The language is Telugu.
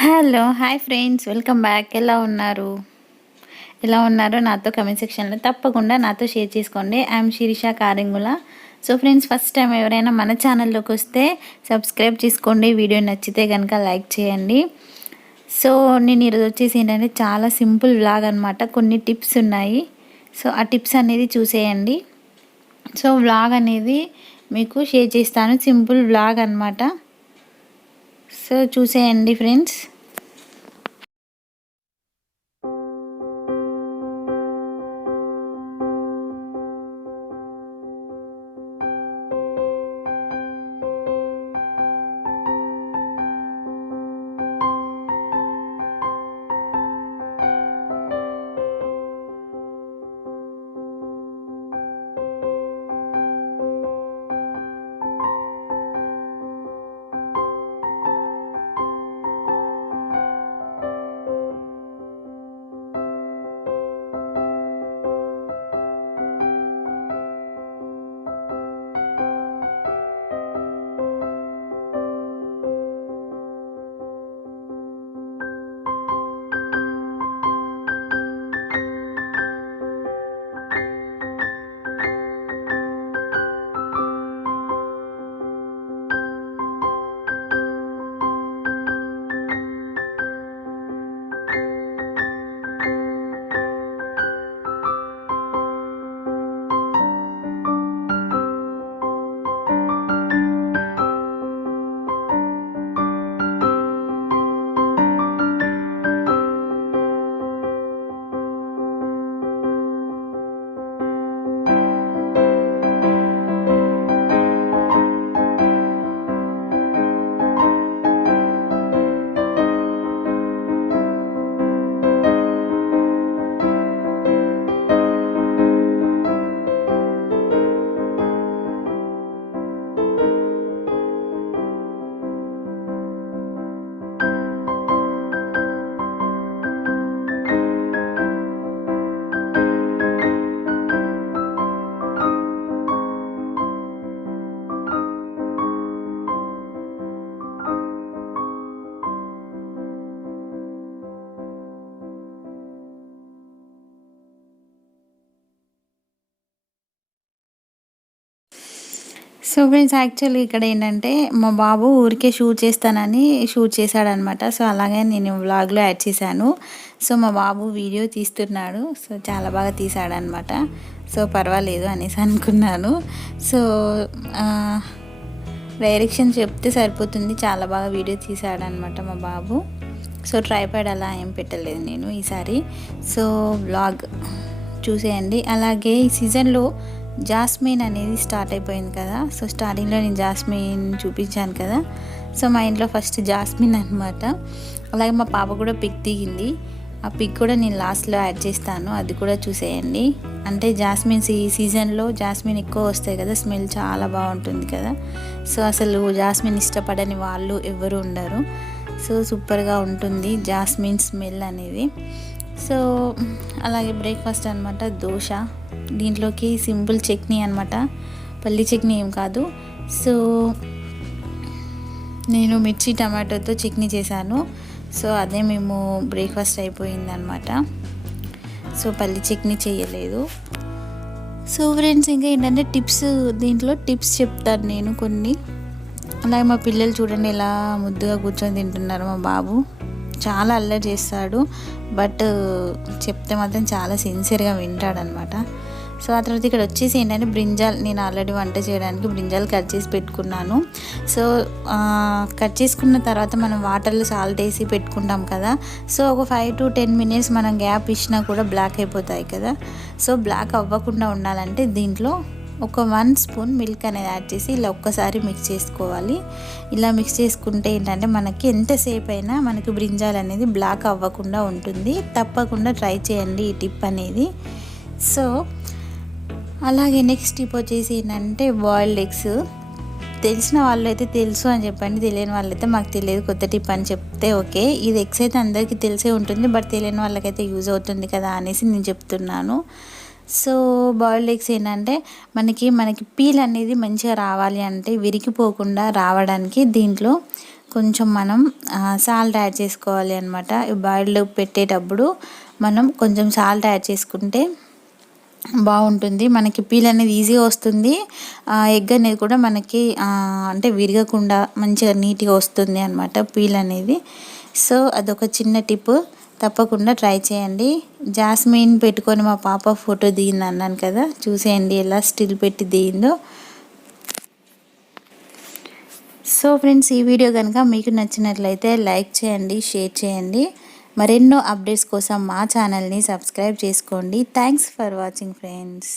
Hello hi friends, welcome back. ఎలా ఉన్నారో నాతో కమెంట్ సెక్షన్లో తప్పకుండా నాతో షేర్ చేసుకోండి. I'm Sirisha karengula. So friends, first time ఎవరైనా మన ఛానల్లోకి వస్తే సబ్స్క్రైబ్ చేసుకోండి. వీడియో నచ్చితే కనుక లైక్ చేయండి. సో నేను ఈరోజు వచ్చేసి ఏంటంటే చాలా సింపుల్ వ్లాగ్ అనమాట. కొన్ని టిప్స్ ఉన్నాయి. సో ఆ టిప్స్ అనేది చూసేయండి. సో వ్లాగ్ అనేది మీకు షేర్ చేస్తాను. సింపుల్ వ్లాగ్ అనమాట. సో చూసేయండి ఫ్రెండ్స్. సో ఫ్రెండ్స్, యాక్చువల్లీ ఇక్కడ ఏంటంటే మా బాబు ఊరికే షూట్ చేస్తానని షూట్ చేశాడనమాట. సో అలాగే నేను వ్లాగ్లో యాడ్ చేశాను. సో మా బాబు వీడియో తీస్తున్నాడు. సో చాలా బాగా తీశాడనమాట. సో పర్వాలేదు అనేసి అనుకున్నాను. సో డైరెక్షన్ చెప్తే సరిపోతుంది. చాలా బాగా వీడియో తీశాడనమాట మా బాబు. సో ట్రైపాడ్ అలా ఏం పెట్టలేదు నేను ఈసారి. సో వ్లాగ్ చూసేయండి. అలాగే ఈ సీజన్లో జాస్మిన్ అనేది స్టార్ట్ అయిపోయింది కదా. సో స్టార్టింగ్లో నేను జాస్మిన్ చూపించాను కదా. సో మా ఇంట్లో ఫస్ట్ జాస్మిన్ అనమాట. అలాగే మా పాప కూడా పిక్ దిగింది. ఆ పిక్ కూడా నేను లాస్ట్లో యాడ్ చేస్తాను, అది కూడా చూసేయండి. అంటే జాస్మిన్ సీజన్లో జాస్మిన్ ఎక్కువ వస్తాయి కదా, స్మెల్ చాలా బాగుంటుంది కదా. సో అసలు జాస్మిన్ ఇష్టపడని వాళ్ళు ఎవరు ఉండరు. సో సూపర్గా ఉంటుంది జాస్మిన్ స్మెల్ అనేది. సో అలాగే బ్రేక్ఫాస్ట్ అనమాట, దోశ. దీంట్లోకి సింపుల్ చట్నీ అనమాట, పల్లి చట్నీ ఏం కాదు. సో నేను మిర్చి టమాటోతో చట్నీ చేశాను. సో అదే మేము బ్రేక్ఫాస్ట్ అయిపోయింది అనమాట. సో పల్లి చట్నీ చేయలేదు. సో ఫ్రెండ్స్, ఇంకా ఏంటంటే దీంట్లో టిప్స్ చెప్తాను నేను కొన్ని. అలాగే మా పిల్లలు చూడండి ఎలా ముద్దుగా కూర్చొని తింటున్నారు. మా బాబు చాలా అల్లరి చేస్తాడు, బట్ చెప్తే మాత్రం చాలా సిన్సియర్గా వింటాడనమాట. సో ఆ తర్వాత ఇక్కడ వచ్చేసి ఏంటంటే బ్రింజాల్, నేను ఆల్రెడీ వంట చేయడానికి బ్రింజాల్ కట్ చేసి పెట్టుకున్నాను. సో కట్ చేసుకున్న తర్వాత మనం వాటర్లో సాల్ట్ వేసి పెట్టుకుంటాం కదా. సో ఒక 5 to 10 minutes మనం గ్యాప్ ఇచ్చినా కూడా బ్లాక్ అయిపోతాయి కదా. సో బ్లాక్ అవ్వకుండా ఉండాలంటే దీంట్లో ఒక 1 స్పూన్ మిల్క్ అనేది యాడ్ చేసి ఇలా ఒక్కసారి మిక్స్ చేసుకోవాలి. ఇలా మిక్స్ చేసుకుంటే ఏంటంటే మనకి ఎంతసేపు అయినా మనకి బ్రింజాల్ అనేది బ్లాక్ అవ్వకుండా ఉంటుంది. తప్పకుండా ట్రై చేయండి ఈ టిప్ అనేది. సో అలాగే నెక్స్ట్ టిప్ వచ్చేసి ఏంటంటే బాయిల్డ్ ఎగ్స్. తెలిసిన వాళ్ళు అయితే తెలుసు అని చెప్పండి, తెలియని వాళ్ళైతే మాకు తెలియదు కొత్త టిప్ అని చెప్తే ఓకే. ఇది ఎగ్స్ అయితే అందరికీ తెలిసే ఉంటుంది, బట్ తెలియని వాళ్ళకైతే యూజ్ అవుతుంది కదా అనేసి నేను చెప్తున్నాను. సో బాయిల్డ్ ఎగ్స్ ఏంటంటే మనకి పీల్ అనేది మంచిగా రావాలి అంటే విరిగిపోకుండా రావడానికి దీంట్లో కొంచెం మనం సాల్ట్ యాడ్ చేసుకోవాలి అనమాట. బాయిల్డ్ పెట్టేటప్పుడు మనం కొంచెం సాల్ట్ యాడ్ చేసుకుంటే బాగుంటుంది. మనకి పీల్ అనేది ఈజీగా వస్తుంది. ఎగ్ అనేది కూడా మనకి అంటే విరగకుండా మంచిగా నీట్గా వస్తుంది అనమాట పీల్ అనేది. సో అదొక చిన్న టిప్, తప్పకుండా ట్రై చేయండి. జాస్మిన్ పెట్టుకొని మా పాప ఫోటో దిగింది అన్నాను కదా, చూసేయండి ఎలా స్టిల్ పెట్టి దిగిందో. సో ఫ్రెండ్స్, ఈ వీడియో కనుక మీకు నచ్చినట్లయితే లైక్ చేయండి, షేర్ చేయండి. మరెన్నో అప్డేట్స్ కోసం మా ఛానల్ని సబ్స్క్రైబ్ చేసుకోండి. Thanks for watching friends.